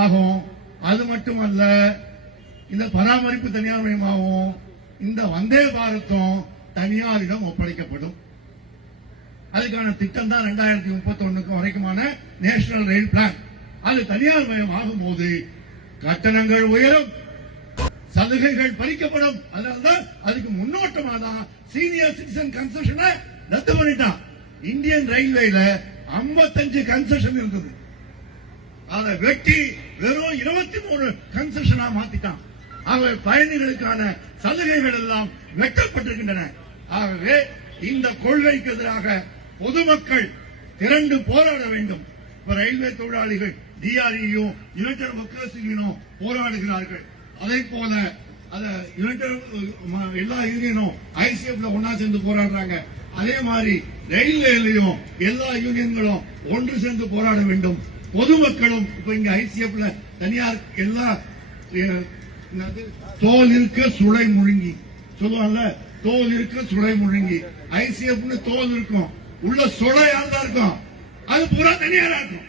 மயமாகும். அது மட்டுமல்ல, இந்த பராமரிப்பு தனியார் மயமாகும். இந்த வந்தே பாரத்தும் தனியாரிடம் ஒப்படைக்கப்படும். அதுக்கான திட்டம் தான் 2031 வரைக்குமான நேஷனல் ரயில் பிளான். அது தனியார் மயம் ஆகும் போது கட்டணங்கள் உயரும், சலுகைகள் பறிக்கப்படும். அதனால்தான் அதுக்கு முன்னோட்டமாக தான் சீனியர் சிட்டிசன் கன்செஷனை ரத்து பண்ணிட்டான். இந்தியன் ரயில்வேல 55 கன்செஷன் இருந்தது, அதை வெட்டி வெறும் 23 கன்செஷனா மாத்திட்டான். ஆகவே பயணிகளுக்கான சலுகைகள் எல்லாம் வெட்டப்பட்டிருக்கின்றன. ஆகவே இந்த கொள்கைக்கு எதிராக பொதுமக்கள் திரண்டு போராட வேண்டும். ரயில்வே தொழிலாளிகள் டிஆர்இயும் யுனைடெட் ஒர்க்கர்ஸ் யூனியனும் போராடுகிறார்கள். அதே போல எல்லா யூனியனும் ஐசிஎஃப்ல ஒன்னா சேர்ந்து போராடுறாங்க. அதே மாதிரி ரயில்வேலையும் எல்லா யூனியன்களும் ஒன்று சேர்ந்து போராட வேண்டும். பொதுமக்களும் இப்ப இங்க ஐசிஎஃப்ல தனியார் எல்லா தோல் இருக்க சுளை முழுங்கி சொல்லுவாங்கல்ல, தோல் இருக்க சுளை முழுங்கி. ஐசிஎஃப் தோல் இருக்கும், உள்ள சுளையா தான் இருக்கும், அது பூரா தனியாரா இருக்கும்.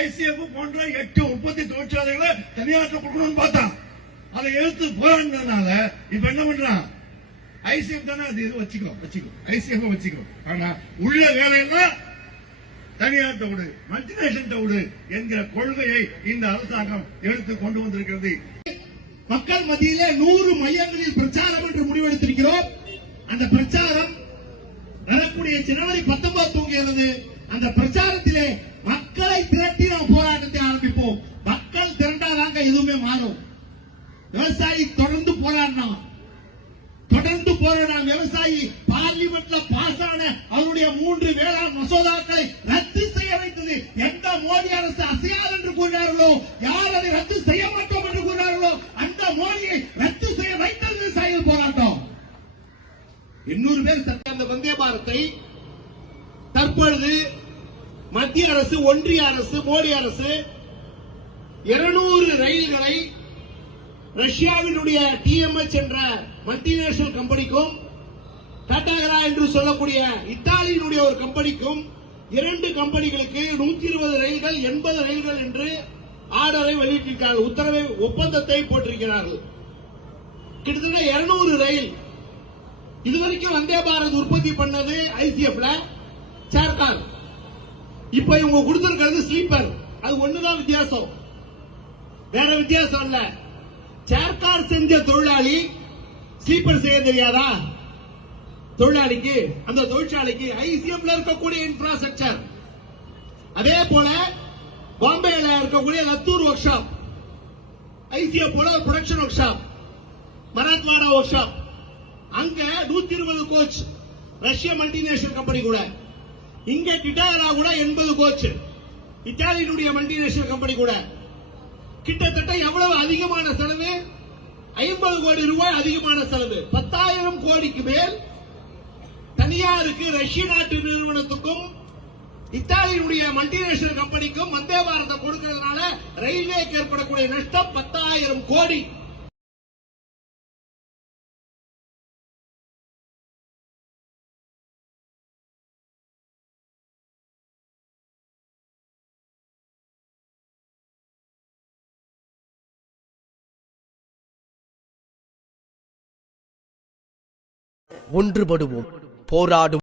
ஐசிஎஃப் போன்ற 8 உற்பத்தி தொழிற்சாலைகளை தனியாற்ற கொடுக்கணும்னு பார்த்தான். அதை எழுத்து போராடினால இப்ப என்ன பண்றான்? ஐசிஎஃப் தானே அது வச்சுக்கோ ஐசிஎஃப் வச்சுக்கோ, ஆனா உள்ள வேலையெல்லாம் தனியார்ட்ட விடு, மல்டிநேஷனல் விடு என்கிற கொள்கையை இந்த அரசாங்கம் எடுத்து கொண்டு வந்திருக்கிறது. மக்கள் மத்தியிலே 100 மையங்களில் பிரச்சாரம் என்று முடிவெடுத்திருக்கிறோம். அந்த பிரச்சாரம் வரக்கூடிய ஜனவரி 19 தூங்குகிறது. அந்த பிரச்சாரத்திலே மக்களை திரட்டி நாம் போராட்டத்தை ஆரம்பிப்போம். மக்கள் திரண்டாதாங்க எதுவுமே மாறும். விவசாயி தொடர்ந்து போராடினான். விவசாயி பார்லிமெண்ட்ல பாஸ் ஆன அவருடைய 3 வேளாண் மசோதாக்களை ரத்து செய்ய வைத்தது எந்த மோடி அரசு அசையாது என்று கூறினார்களோ, யார் அதை ரத்து செய்ய மாட்டோம் என்று கூறினார்களோ, அந்த மோடியை ரத்து செய்ய வைத்தது விவசாயிகள் போராட்டம். 800 பேர் அந்த வந்தே பாரத்தை தற்பொழுது மத்திய அரசு, ஒன்றிய அரசு, மோடி அரசு 200 ரயில்களை ரஷ்யாவினுடைய டிஎம்எச் என்ற மல்டிநேஷனல் கம்பெனிக்கும், டாடாகரா என்று சொல்லக்கூடிய இத்தாலியினுடைய ஒரு கம்பெனிக்கும், 2 கம்பெனிகளுக்கு 120 ரயில்கள், 80 ரயில்கள் என்று ஆர்டரை வெளியிட்டிருக்கிறார்கள். உத்தரவை, ஒப்பந்தத்தை போட்டிருக்கிறார்கள். கிட்டத்தட்ட 200 ரயில். இதுவரைக்கும் வந்தே பாரத் உற்பத்தி பண்ணது ஐசிஎஃப்ல சேர்கார். இப்ப இவங்க கொடுத்திருக்கிறது ஸ்லீப்பர். அது ஒண்ணுதான் வித்தியாசம், வேற வித்தியாசம் இல்ல. சேர்கார் செஞ்ச தொழிலாளி ஸ்லீப்பர் செய்ய தெரியாதா? தொழிலாளிக்கு, அந்த தொழிற்சாலைக்கு ஐசிஎஃப்ல இருக்கக்கூடிய இன்ஃப்ராஸ்ட்ரக்சர். அதே போல பாம்பேல இருக்கக்கூடிய லத்தூர் ஒர்க் ஷாப், ஐசிஎஃப் போல ஒரு production work shop, Marathwada work shop. அங்க 120 கோச் ரஷ்ய மல்டிநேஷனல் கம்பெனி கூட. இங்க டிடாகரா கூட 80 கோச் இத்தாலியினுடைய மல்டிநேஷனல் கம்பெனி கூட. கிட்டத்தட்ட எவ்வளவு அதிகமான செலவு? 50 கோடி ரூபாய் அதிகமான செலவு. 10,000 கோடிக்கு மேல் தனியாருக்கு, ரஷ்ய நாட்டு நிறுவனத்துக்கும் இத்தாலியினுடைய மல்டிநேஷனல் கம்பெனிக்கும் வந்தே பாரத கொடுக்கிறதுனால ரயில்வேக்கு ஏற்படக்கூடிய நஷ்டம் 10,000 கோடி. ஒன்றுபடுவோம், போராடும்.